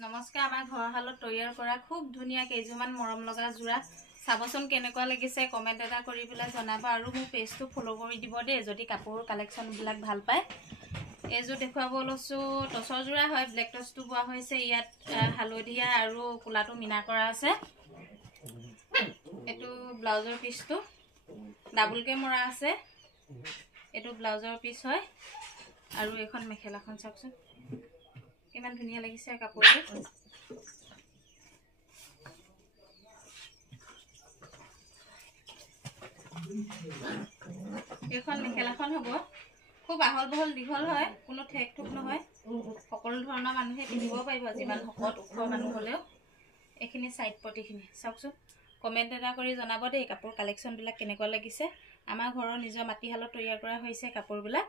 নমস্কাৰ আমাৰ ঘৰৰ হালত তৈয়াৰ কৰা খুব ধুনীয়া কেইজোমান মৰম লগা জোৰা চাবচোন কেনেকুৱা লাগিছে কমেন্ট এটা কৰি পেলাই জনাব আৰু মোৰ পেজটো ফলো কৰি দিব দেই যদি কাপোৰ কালেকচন বিলাক ভাল পায় এজো দেখুৱাব লৈছো টছৰ জোৰা হয় ব্লেক টছটো বোৱা হৈছে ইয়াত হালধীয়া আৰু কুলাটো মিনা কৰা আছে এটো ব্লাউজৰ পিছটো ডাবল কে মৰা আছে এটো ব্লাউজৰ পিছ হয় আৰু এখন মেখেলাখন চাওকচোন কিমান ধুনীয়া লাগিছে কাপোৰটো এখন মেখেলাখন হ'ব খুব আহল বহল দীঘল হয় কোনো ঠেক ঠুক নহয় সকলো ধৰণৰ মানুহে পিন্ধিব পাৰিব যিমান শকত ওখ মানুহ হলেও এখিনি সাইড পটিখিনি চাওকচোন কমেন্ট এটা কৰি জনাব দেই কাপোৰ কালেকচন বিলাক কেনেকুৱা লাগিছে আমাৰ ঘৰৰ নিজৰ মাটিহালত তৈয়াৰ কৰা হৈছে কাপোৰ বিলাক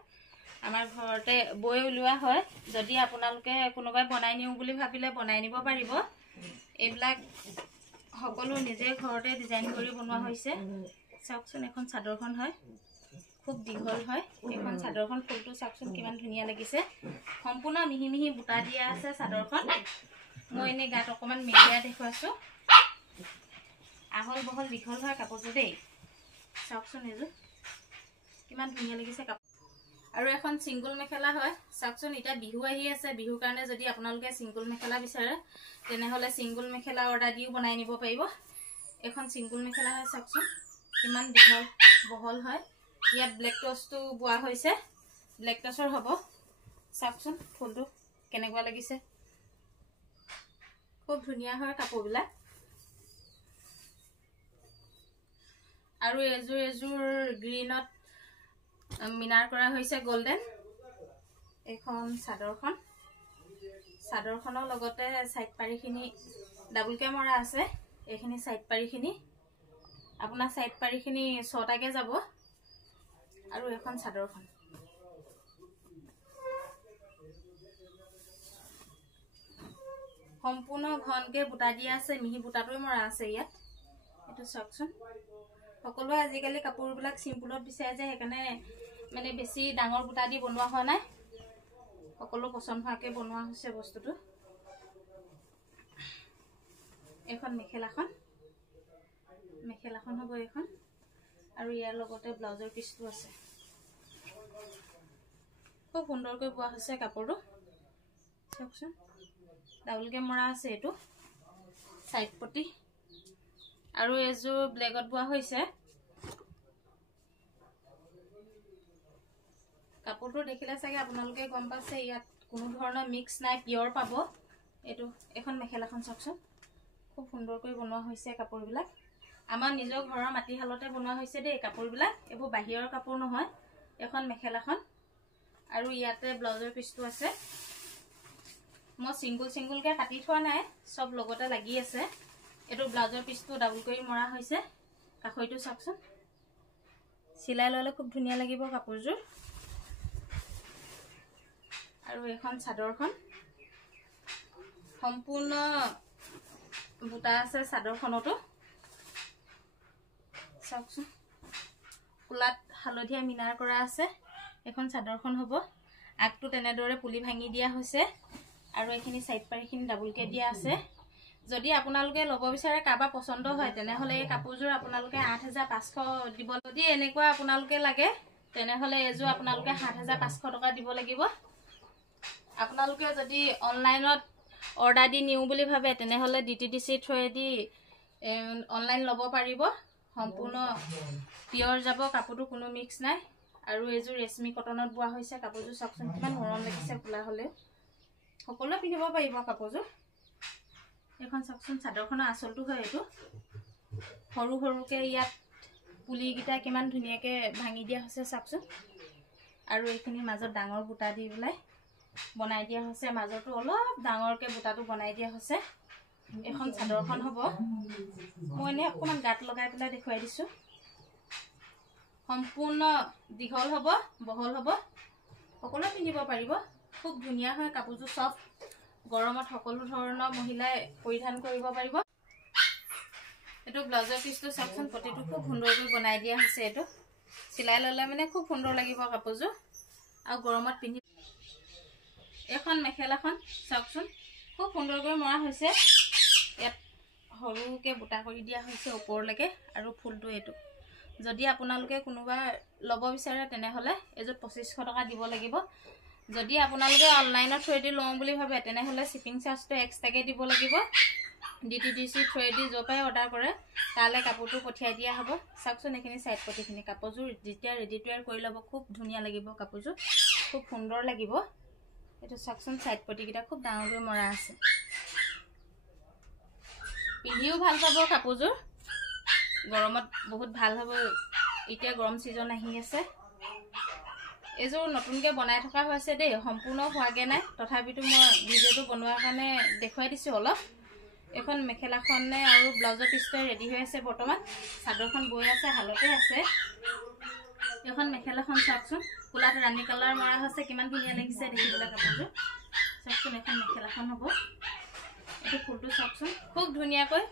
আমাৰ ঘৰতে বৈ উলিওৱা হয় যদি আপোনালোকে কোনোবাই বনাই নিও বুলি ভাবিলে বনাই নিব পাৰিব এইবিলাক সকলো নিজে ঘৰতে ডিজাইন কৰি বনোৱা হৈছে চাওকচোন এখন চাদৰখন হয় খুব দীঘল হয় এখন চাদৰখন ফুলটো চাওকচোন কিমান ধুনীয়া লাগিছে সম্পূৰ্ণ মিহি মিহি বুটা দিয়া আছে চাদৰখন মই এনে গাত অকমান মেলিয়া দেখুৱাছো আহল বহল দীঘল হয় কাপোৰটো দেই চাওকচোন এজো কিমান ধুনীয়া লাগিছে আৰু এখন সিঙ্গল মেখেলা হয় চাওকচোন এটা বিহু আহি আছে বিহু কাৰণে যদি আপোনালোকে সিঙ্গল মেখেলা বিচাৰে তেনেহলে সিঙ্গল মেখেলা অৰ্ডাৰ দিও বনাই নিব পাৰিব এখন সিঙ্গল মেখেলা হয় চাওকচোন কিমান দীঘল বহল হয় ইয়াত ব্লেক টছটো বোৱা হৈছে ব্লেক টছৰ হ'ব চাওকচোন ফুলটো কেনেকুৱা লাগিছে খুব ধুনীয়া হয় কাপোৰবিলাক আৰু এজোৰ গ্ৰীনত মিনাৰ কৰা হৈছে গোল্ডেন এখন চাদৰখনৰ লগতে সাইড পাৰিখিনি ডাবল কে মৰা আছে এইখিনি সাইড পাৰিখিনি আপোনাৰ সাইড পাৰিখিনি 6টাকে যাব আৰু এখন চাদৰখন সম্পূৰ্ণ ঘনকে বুটা দিয়া আছে মিহি বুটাটোই মৰা আছে ইয়াত এটো চাওকচোন সকলোৱে আজিকালি কাপোৰবিলাক সিম্পলত বিচাৰে যে সেইকাৰণে মানে বেছি ডাঙৰ বুটা দি বনোৱা হোৱা নাই সকলো পছন্দ হোৱাকে বনোৱা হৈছে বস্তুটো এখন মেখেলাখন হ'ব এখন আৰু ইয়াৰ লগতে ব্লাউজৰ পিছটো আছে খুব সুন্দৰকৈ বোৱা হৈছে কাপোৰটো চাওকচোন ডাবলকে মৰা আছে এটো সাইড পটি আৰু এজো ব্লেকত বোৱা হৈছে কাপোৰটো দেখিলে চাগে আপোনালোকে গম পাছে ইয়াত কোনো ধৰণৰ মিক্স নাই পিওৰ পাব এটো এখন মেখেলাখন চাওকচোন খুব সুন্দৰকৈ বনোৱা হৈছে কাপোৰবিলাক আমাৰ নিজৰ ঘৰৰ মাটিহালতে বনোৱা হৈছে দেই কাপোৰবিলাক এবোৰ বাহিৰৰ কাপোৰ নহয় এখন মেখেলাখন আৰু ইয়াতে ব্লাউজৰ পিছটো আছে মই সিঙ্গল কে কাটি থোৱা নাই সব লগতে লাগি আছে এটো ব্লাউজৰ পিছটো ডাবল কৰি মৰা হৈছে কাখৈটো চাওকচোন সিলাই ললে খুব ধুনীয়া লাগিব কাপোৰজোৰ আৰু এখন চাদৰখন সম্পূৰ্ণ বুটা আছে চাদৰখনটো চাওকচোন কুলাত হালধীয়া মিনাৰ কৰা আছে এখন চাদৰখন হ'ব আগটো তেনেদৰে পুলি ভাঙি দিয়া হৈছে আৰু এইখিনি সাইড পাৰিখিনি ডাবল কে দিয়া আছে যদি আপোনালোকে লব বিচাৰে কাবা পছন্দ হয় তেনেহলে এই কাপোৰজোৰ আপোনালোকে 8500 দিব যদি এনেকুৱা আপোনালোকে লাগে তেনেহলে এজো আপোনালোকে 7500 টকা দিব লাগিব আপোনালোকে যদি অনলাইনত অৰ্ডাৰ দি নিউ বুলি ভাবে তেনেহলে ডিটিডিসি থ্ৰুদি অনলাইন লব পাৰিব সম্পূৰ্ণ পিওৰ যাব কাপোৰটো কোনো মিক্স নাই আৰু এজো ৰেশমি কটনত বোৱা হৈছে কাপোৰজোৰ চাওকচোন কিমান মৰম লাগিছে ফুলা হলে সকলো পিন্ধিব পাৰিব কাপোৰজোৰ এখন চাওকচোন চাদৰখনৰ আঁচলটো হয় এটো সৰু সৰুকে ইয়াত পুলি গিটা কিমান ধুনীয়াকে ভাঙি দিয়া হৈছে চাওকচোন আৰু এইখিনি মাজত ডাঙৰ বুটা দি বলাই বনাই দিয়া হৈছে মাজৰটো অলপ ডাঙৰকে বুটাটো বনাই দিয়া হৈছে এখন চাদৰখন হ'ব মই এনে অকমান গাত লগাই পেলাই দেখুৱাই দিছো সম্পূৰ্ণ দীঘল হ'ব বহল হ'ব সকলো পিন্ধিব পাৰিব খুব ধুনীয়া হয় কাপোৰটো সফট গৰমত সকলো ধৰণৰ মহিলাই পৰিধান কৰিব পাৰিব এটো ব্লাউজৰ পিছটো চাওকচোন পটিটো খুব সুন্দৰকৈ বনাই দিয়া হৈছে এটো সিলাই ললে মানে খুব সুন্দৰ লাগিব কাপোৰজোৰ আৰু গৰমত পিন্ধি এখন মেখেলাখন চাওকচোন খুব সুন্দৰকৈ মৰা হৈছে ইয়াত সৰুকৈ বুটা কৰি দিয়া হৈছে ওপৰলৈকে আৰু ফুলটো এইটো যদি আপোনালোকে কোনোবা ল'ব বিচাৰে তেনেহ'লে এযোৰ 2500 টকা দিব লাগিব যদি আপোনালোকে অনলাইনত থ্ৰেডি লওঁ বুলি ভাবে তেনেহ'লে শিপিং চাৰ্জটো এক্সট্ৰাকৈ দিব লাগিব DTDC থ্ৰেডি য'পাই অৰ্ডাৰ কৰে তালৈ কাপোৰটো পঠিয়াই দিয়া হ'ব চাওকচোন এইখিনি সাইড পটিখিনি কাপোৰযোৰ যেতিয়া ৰেডি টু ওয়্যাৰ কৰি ল'ব খুব ধুনীয়া লাগিব কাপোৰযোৰ খুব সুন্দৰ লাগিব এইটো চাওকচোন সাইড পটিকেইটা খুব ডাঙৰকৈ মৰা আছে পিন্ধিও ভাল পাব কাপোৰযোৰ গৰমত বহুত ভাল হ'ব এতিয়া গৰম সিজন আহি আছে এযোৰ নতুনকৈ বনাই থকা হৈছে দেই সম্পূৰ্ণ হোৱাগে নাই তথাপিতো মই ভিডিঅ'টো বনোৱাৰ কাৰণে দেখুৱাই দিছোঁ অলপ এখন মেখেলাখনে আৰু ব্লাউজৰ পিছটো ৰেডি হৈ আছে বৰ্তমান চাদৰখন বৈ আছে হালতে আছে এখন মেখেলাখন চাওকচোন কুলাত ৰাণী কালাৰ মৰা হৈছে কিমান ধুনীয়া লাগিছে দেখিবলৈ কাপোৰযোৰ চাওকচোন এখন মেখেলাখন হ'ব এইটো ফুলটো চাওকচোন খুব ধুনীয়াকৈ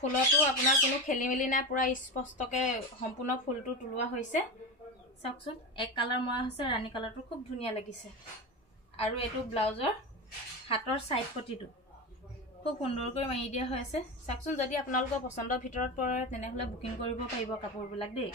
ফুলটো আপোনাৰ কোনো খেলিমেলি নাই পুৰা স্পষ্টকৈ সম্পূৰ্ণ ফুলটো তুলোৱা হৈছে চাওকচোন এক কালাৰ মৰা হৈছে ৰাণী কালাৰটো খুব ধুনীয়া লাগিছে আৰু এইটো ব্লাউজৰ হাতৰ সাইড পটিটো খুব সুন্দৰকৈ মাৰি দিয়া হৈ আছে চাওকচোন যদি আপোনালোকৰ পছন্দৰ ভিতৰত পৰে তেনেহ'লে বুকিং কৰিব পাৰিব কাপোৰবিলাক দেই